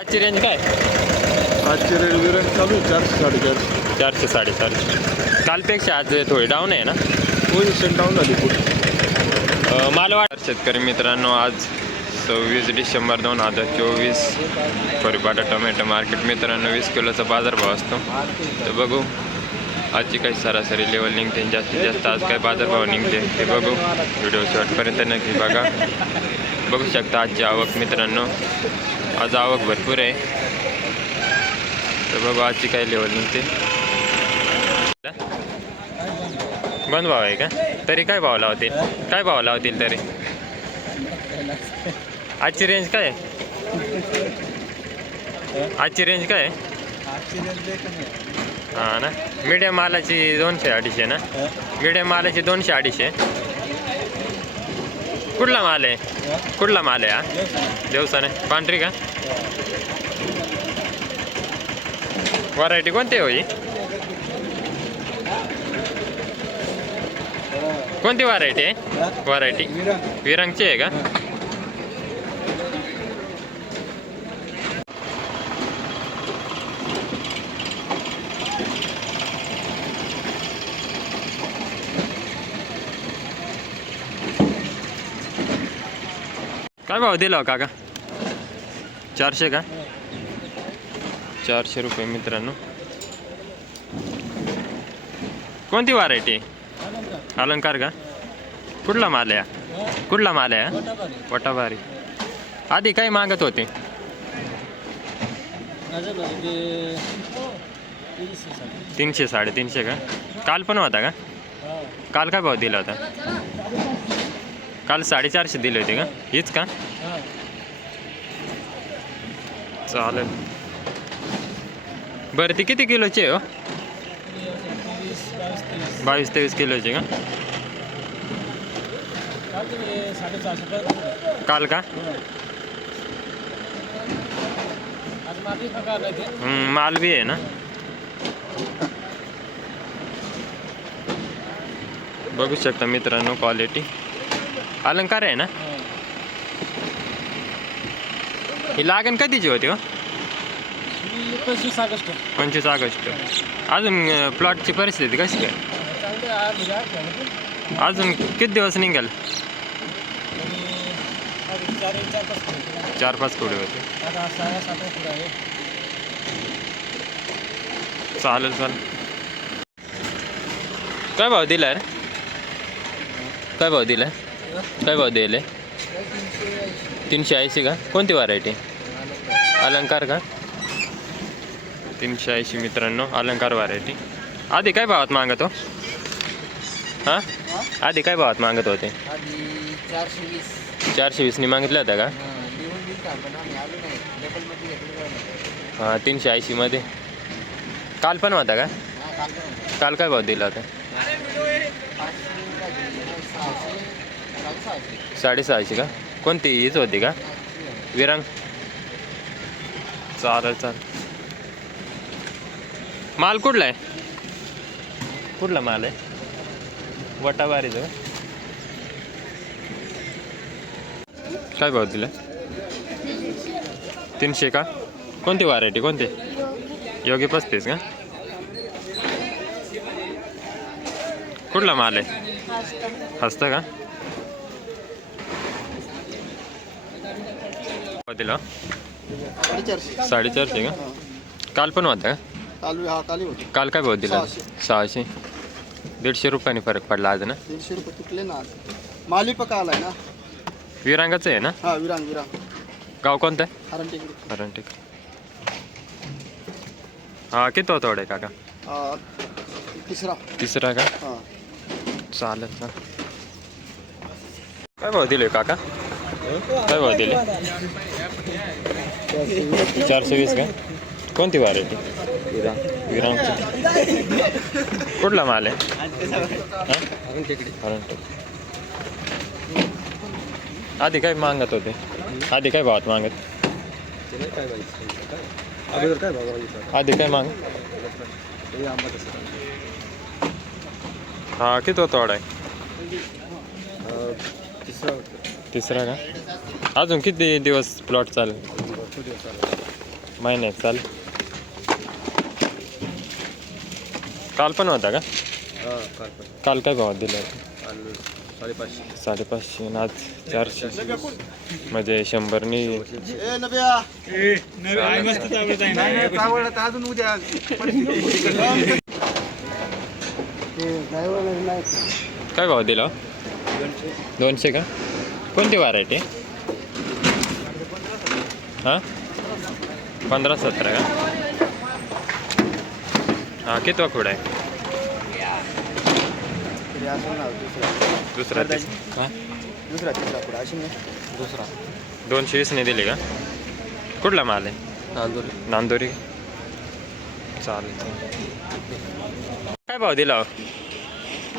आजची रेंज काय? आजची रेल्वे रंग चालू आहे 400 400 450. कालपेक्षा आज थोडी डाऊन आहे ना? पोझिशन डाऊन झाली पुढे. माल वाढ शेतकरी मित्रांनो, आज 26 डिसेंबर 2024 परिपाटा टोमॅटो मार्केट मित्रांनो 20 किलोचा बाजारभाव असतो. तर बघू आजची काही सरासरी लेवल निघते, जास्तीत जास्त आज काय बाजारभाव निघते ते बघू. व्हिडिओ शेवटपर्यंत नक्की बघा. बघू शकता आजची आवक मित्रांनो, आज आवक भरपूर आहे. तर बघू आजची काय लेवल निघते. बंद भाव आहे का? तरी काय भाव लावतील? काय भाव लावतील तरी? आजची रेंज काय आहे? आजची रेंज काय आहे? हां ना, मीडियम मालाची 200-250 ना. मीडियम मालाची 200-250. कुठला माल आहे? कुठला माल आहे हा? देवसाने पांढरी का? व्हरायटी कोणती होई? कोणती व्हरायटी आहे? व्हरायटी विरांगची आहे का? काय भाव दिला काका? 400 का? 400 रुपये मित्रांनो. कोणती व्हरायटी? अलंकार का? कुठला माल आहे? कुठला माल आहे? वटाबारी. आधी काय मागत होते? 300-350 का? काल पण होता का? काल काय भाव दिला होता? काल 450 दिले होते का? हीच का? चालेल. बरं ती किती किलोची आहे हो? 22-23 किलोची का? काल का? माल भी आहे ना. बघू शकता मित्रांनो क्वालिटी. अलंकार आहे ना. ही लागण कधीची होती हो? 25 ऑगस्ट. अजून प्लॉटची परिस्थिती कशी काय? अजून किती दिवस निघाल? 4-5 कोडे होते. चालेल चालेल. काय भाव दिला रे? काय भाव दिला? काय भाव दिले? 380 का? कोणती व्हरायटी? अलंकार का? 380 मित्रांनो, अलंकार व्हरायटी. आधी काय भावात मागत हो? हां, आधी काय भावात मागत होते? 420 मागितलं होतं का? हां, 380 मध्ये. काल पण होता का? काल काय भाव दिला होता? 650 का? कोणती हीच होती का? विरांग. चालेल चालेल. माल कुठला आहे? कुठला माल आहे? वटाबारीचं का? काय भाव दिला? 300 का? कोणती व्हरायटी? कोणती? योगी 35 का? कुठला माल आहे? हस्ता का? दिला 450 का? काल पण होता का? काल काय भाव दिला? 600. 150 रुपयाने फरक पडला आज ना. 300 रुपये तुटले ना आज. माली पका आलाय ना. विरांगाचं आहे ना? हा, विरांग. गाव कोणतं? हरणटेक. हरणटेक. हा, किती होतं थोडे काका? तिसरा का? हां, चालेल ना. काय भाव दिले काका? काय भाव दिले? 420 का? कोणती व्हरायटी? विरांगची. कुठला माल आहे? हरणटेक. आधी काय मागत होते? आधी काय भावात मागत? आधी काय माग? हा, किती होता थोडा आहे? तिसरा का? अजून किती दिवस प्लॉट चालेल? महिन्यात चाल. काल पण होता का? काल काय भावात दिला होता? 550 आणि आज 400 म्हणजे 100नी. काय भाव दिला? 200 का? कोणती व्हरायटी? हां 15-17 का? हां किती खोड आहे? दुसरा हां दुसरा 220ने दिली का? कुठला माल आहे? नांदोरी. चालेल. काय भाव दिला हो?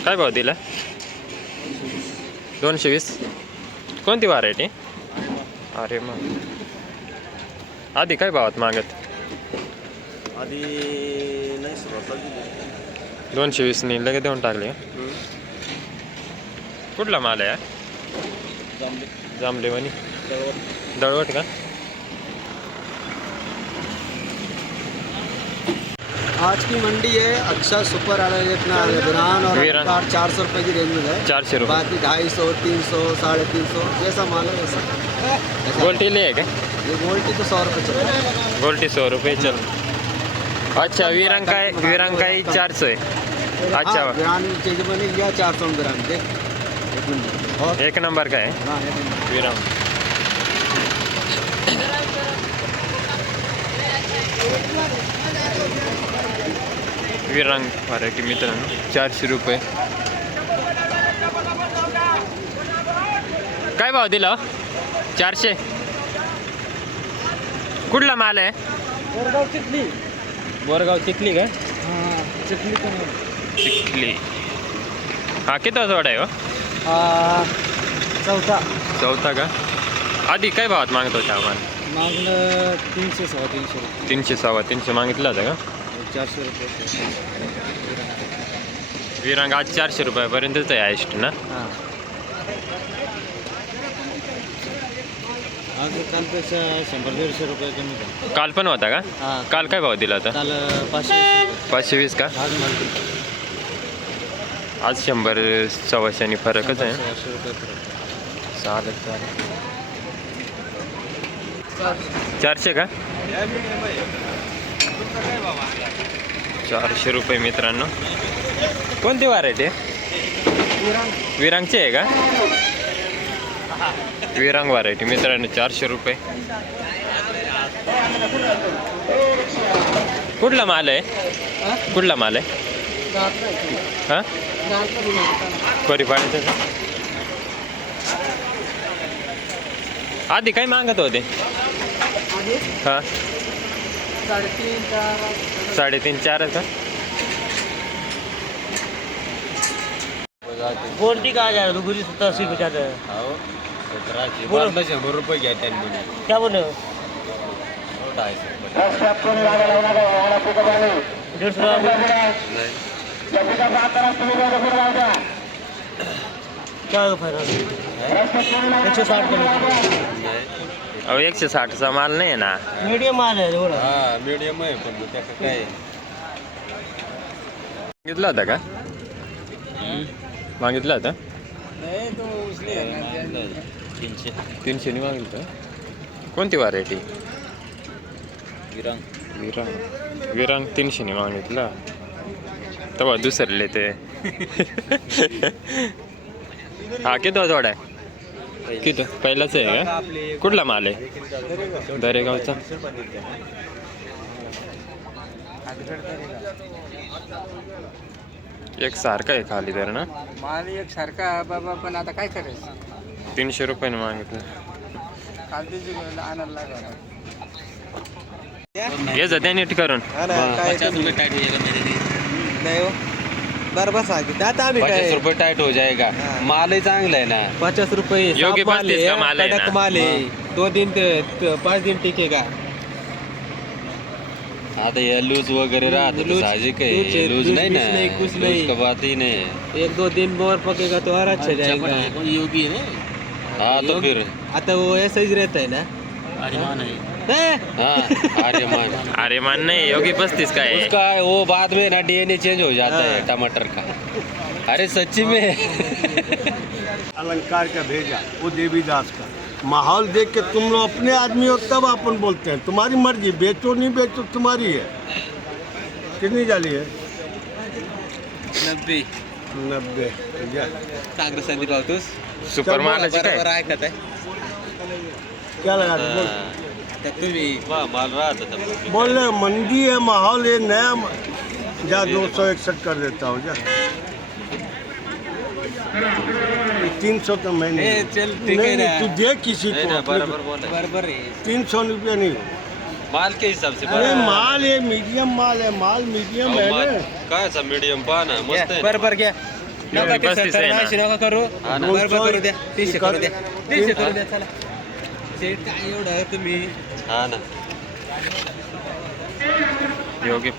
काय भाव दिला? 220. कोणती व्हरायटी? अरे मग आधी काय भावात मागत? आधी नाही सुरुवात 220ने लगेच देऊन टाकले. कुठला माल आहे? जांभलेवानी दळवट का? आज की मंडी है अच्छा सुपर इतना बिरान और वीरान। 400 रुपये की रेंज में है. 400 रुपये. बाकी 250, 300, 350 जैसा माल है वैसा. गोल्टी ले है का? ये गोल्टी तो 100 रुपये चल रहा है. गोल्टी 100 रुपये चल. अच्छा विरंकाई 400 आहे. अच्छा हाँ, बिरान चीज बनी या 400 में बिरान देख. एक मिनट. और एक नंबर का आहे हाँ, एक मिनट. विराम. विरांग व्हरायटी मित्रांनो 400 रुपये. काय भाव दिला? 400. कुठला माल आहे? बोरगाव चिखली का? चिखली. हा किती जोड आहे हो? चौथा का? आधी काय भावात मागत होता आम्हाला? मागलं 300, 350 रुपये. 300 मागितलं होतं का? 400 रुपये. विरांग आज 400 रुपयापर्यंतच आहे हायस्ट ना? हां. आज कालपेक्षा 100-150 रुपये कमी का? काल पण होता का? हां. काल काय भाव दिला होता? काल 520 520 का? आज माल आज 100-125 फरकच आहे. 100 रुपये फरक. चालेल. 400 का? 400 रुपये मित्रांनो. कोणती व्हरायटी आहे? विरांगची आहे का? विरांग व्हरायटी मित्रांनो 400 रुपये. कुठला माल आहे? कुठला माल आहे? हां परिपाड्याचं का? आधी काय मागत होते? हां 3.5-4 का? गोल्टी कहा जा रहा है? दुगुरी 70-80 पे जाता है. बोलो 100 रुपये घ्या त्यांनी. क्या बोले? 150 क्या फायदा? 160 का अहो 160चा माल नाही आहे ना. मीडियम माल है थोड़ा. हा मीडियम आहे पण त्याचं काय मागितला होता का? मागितला होता? 300 मागितलं. कोणती व्हरायटी? विरांग 300 मागितला. तेव्हा दुसरले ते. हा किती जोड आहे? किती पहिलाच आहे का? कुठला माल आहे? दरेगावचा. एक सारखा आहे खाली तर ना. माल एक सारखा बाबा पण आता काय करायचं? 300 रुपयाने मागितलं. खालती आणायला लागला. ये जा नीट करून. नाही हो बरोबर सांगितलं. आता आम्ही 50 रुपये टाइट हो जाएगा. मालही चांगला आहे ना. 50 रुपये योगी 35 का माल है ना? माल है. 2 दिन 5 दिन टिकेगा. आता हे लूज वगैरे राहते लूज- साहजिक लूज आहे. है, लूज लूज नाही ना. नहीं, कुछ लूज नहीं. का बात ही नहीं है. 1-2 दिन और पकेगा तो और अच्छा जाएगा. हाँ तो फिर आता वो ऐसा ही रहता है ना. हाँ आर्यमान। आर्यमान नहीं, योगी 35 का है। उसका वो बाद में ना DNA चेंज हो जाता है टमाटर का। अरे सच्ची में अलंकार का भेजा वो देवीदास का। माहौल देख के तुम लोग अपने आदमी हो तब अपन बोलते हैं, तुम्हारी मर्जी, बेचो नहीं बेचो तुम्हारी है। कितनी जाली है? 90 90। कांग्रेस संदीप रावतूस सुपर माल काय? ऐकत आहे क्या लगा रहे? बोल। तुम्ही माल राहत बोल रहे मंदी है, माहौल ये नया जा 261 कर देता हूँ जा। 300 तो मैं नहीं, चल ठीक है नहीं ना। तू दे किसी को, बराबर है 300 रुपया नहीं। माल के हिसाब से अरे माल ये मीडियम माल है, माल मीडियम है ना। काय सा मीडियम पहा ना मस्त आहे बरोबर घ्या योगी 35 आहे ना. नका करू हा ना. बरोबर करू द्या 300 करू द्या 300 करू कर- द्या चला शेट काय एवढं तुम्ही हा ना योगी